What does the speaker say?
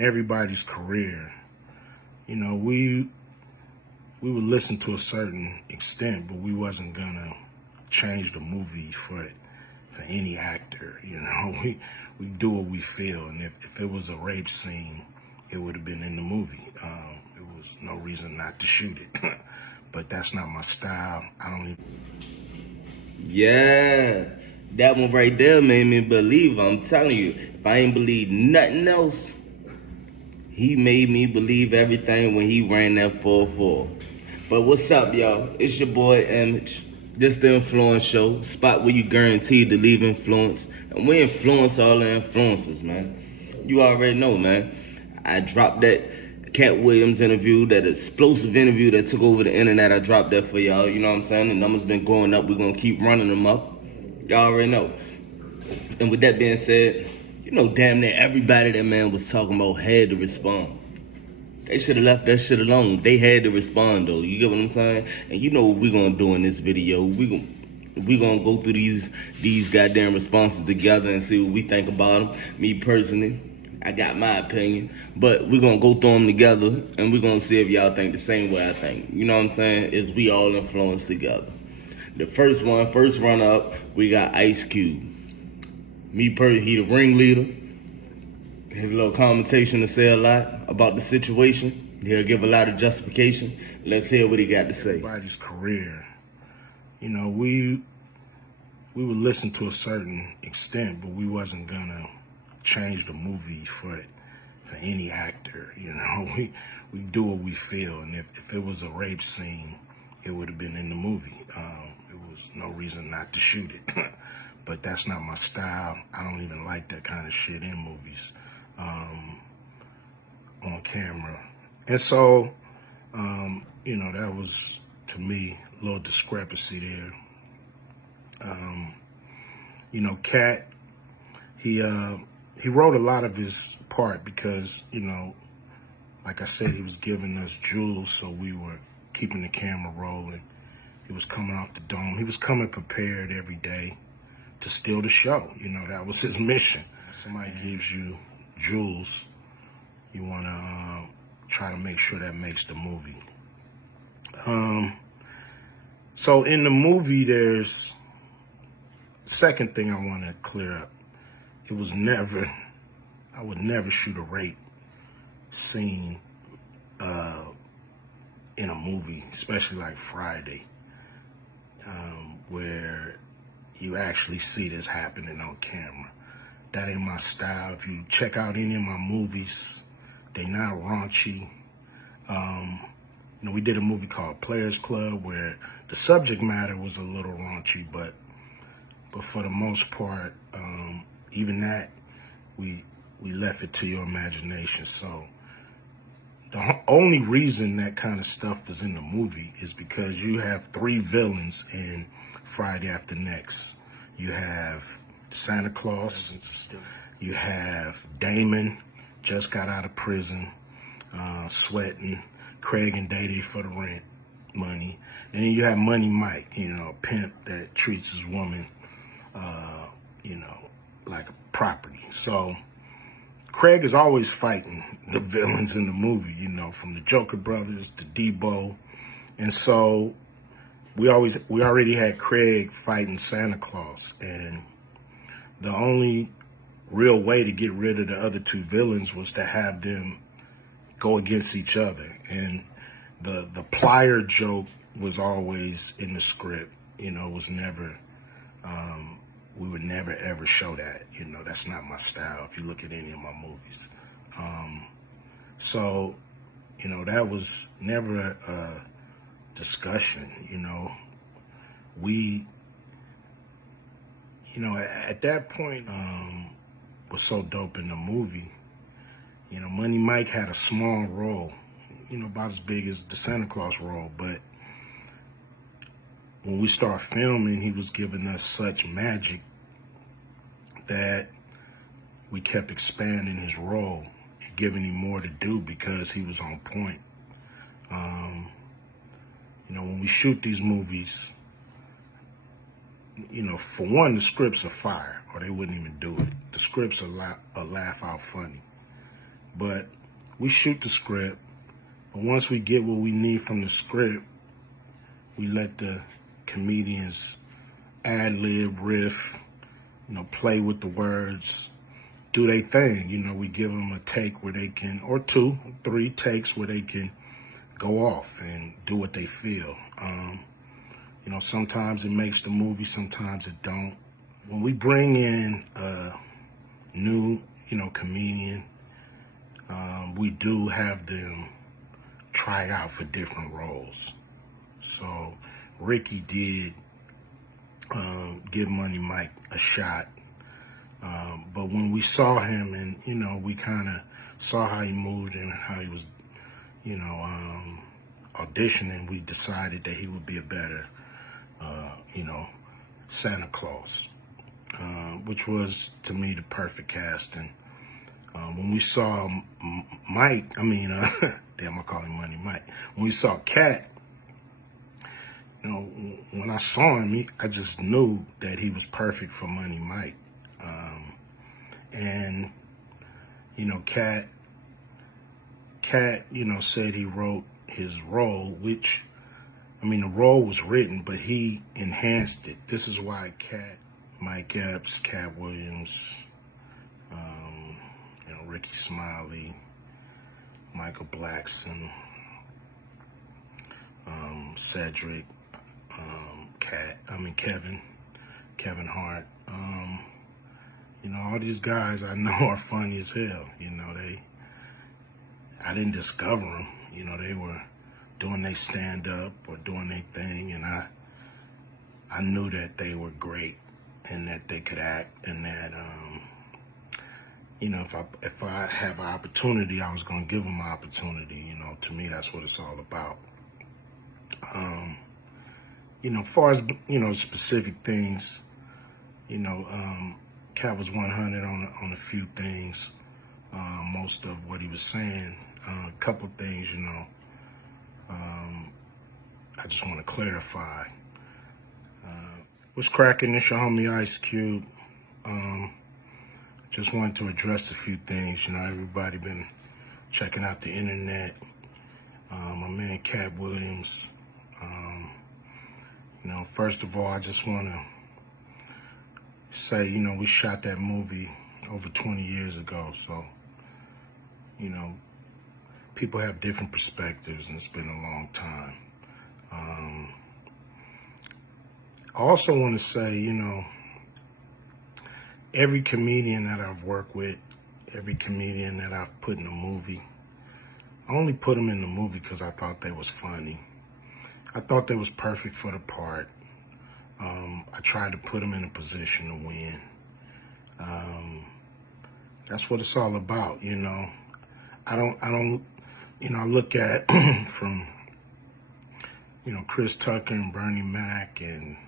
everybody's career, you know, we would listen to a certain extent, but we wasn't gonna change the movie for any actor. You know, we do what we feel, and if it was a rape scene, it would have been in the movie. There was no reason not to shoot it. But that's not my style. I don't even. Yeah, that one right there made me believe. I'm telling you, if I ain't believe nothing else, he made me believe everything when he ran that 4-4. But what's up, y'all? It's your boy Image. This the Influence Show, spot where you guaranteed to leave influence. And we influence all the influencers, man. You already know, man. I dropped that Kattwilliams interview, that explosive interview that took over the internet. I dropped that for y'all, you know what I'm saying? The numbers been going up. We're going to keep running them up. Y'all already know. And with that being said, you know damn near everybody that man was talking about had to respond. They should have left that shit alone. They had to respond though. You get what I'm saying? And you know what we're gonna do in this video. We gonna go through these goddamn responses together and see what we think about them. Me personally, I got my opinion, but we're gonna go through them together and we're gonna see if y'all think the same way I think. You know what I'm saying? Is we all influence together. The first run up, we got Icecube. Me personally, he the ringleader. His little commentation to say a lot about the situation. He'll give a lot of justification. Let's hear what he got to say. Everybody's career, you know, we would listen to a certain extent, but we wasn't gonna change the movie for any actor. You know, we do what we feel, and if it was a rape scene, it would have been in the movie. There was no reason not to shoot it. But that's not my style. I don't even like that kind of shit in movies. On camera. And so, you know, that was, to me, a little discrepancy there. You know, Cat, he wrote a lot of his part because, you know, like I said, he was giving us jewels, so we were keeping the camera rolling. He was coming off the dome. He was coming prepared every day to steal the show. You know, that was his mission. Somebody gives you jewels, you want to try to make sure that makes the movie. So in the movie, there's second thing I want to clear up. It was never, I would never shoot a rape scene in a movie, especially like Friday, where you actually see this happening on camera. That ain't my style. If you check out any of my movies, they not raunchy. You know, we did a movie called Players Club where the subject matter was a little raunchy, but for the most part, even that, we left it to your imagination. So the only reason that kind of stuff is in the movie is because you have 3 villains in Friday After Next. You have Santa Claus, you have Damon, just got out of prison, sweating, Craig and Day for the rent money, and then you have Money Mike, you know, a pimp that treats his woman, you know, like a property. So Craig is always fighting the villains in the movie, you know, from the Joker brothers to Debo, and so we already had Craig fighting Santa Claus, and the only real way to get rid of the other 2 villains was to have them go against each other. And the plier joke was always in the script, you know, it was never, we would never ever show that, you know, that's not my style if you look at any of my movies. So, you know, that was never a discussion, you know. You know, at that point, was so dope in the movie. You know, Money Mike had a small role, you know, about as big as the Santa Claus role, but when we started filming, he was giving us such magic that we kept expanding his role and giving him more to do because he was on point. You know, when we shoot these movies, you know, for one, the scripts are fire, or they wouldn't even do it. The scripts are laugh out funny. But we shoot the script. But once we get what we need from the script, we let the comedians ad-lib, riff, play with the words, do their thing. We give them a take where they can, or 2, 3 takes where they can go off and do what they feel. Sometimes it makes the movie, sometimes it don't. When we bring in a new, comedian, we do have them try out for different roles. So Ricky did give Money Mike a shot. But when we saw him and, we kind of saw how he moved and how he was, auditioning, we decided that he would be a better, Santa Claus, which was, to me, the perfect casting. When we saw Mike, damn, I call him Money Mike. When we saw Cat, when I saw him, I just knew that he was perfect for Money Mike. And, Cat, said he wrote his role, which, the role was written, but he enhanced it. This is why Cat, Mike Epps, Kattwilliams, Ricky Smiley, Michael Blackson, Cedric, Kevin Hart. All these guys I know are funny as hell. I didn't discover them. They were doing their stand-up or doing their thing, and I knew that they were great and that they could act, and that if I have an opportunity, I was gonna give them an opportunity. To me, that's what it's all about. As far as specific things, Cat was 100 on a few things. Most of what he was saying, a couple things, I just want to clarify. What's cracking? It's your homie Icecube. Just wanted to address a few things. Everybody been checking out the internet. My man Kattwilliams. First of all, I just want to say, we shot that movie over 20 years ago. So, people have different perspectives, and it's been a long time. I also want to say, every comedian that I've worked with, every comedian that I've put in a movie, I only put them in the movie because I thought they was funny. I thought they was perfect for the part. I tried to put them in a position to win. That's what it's all about, I don't, I look at from, Chris Tucker and Bernie Mac and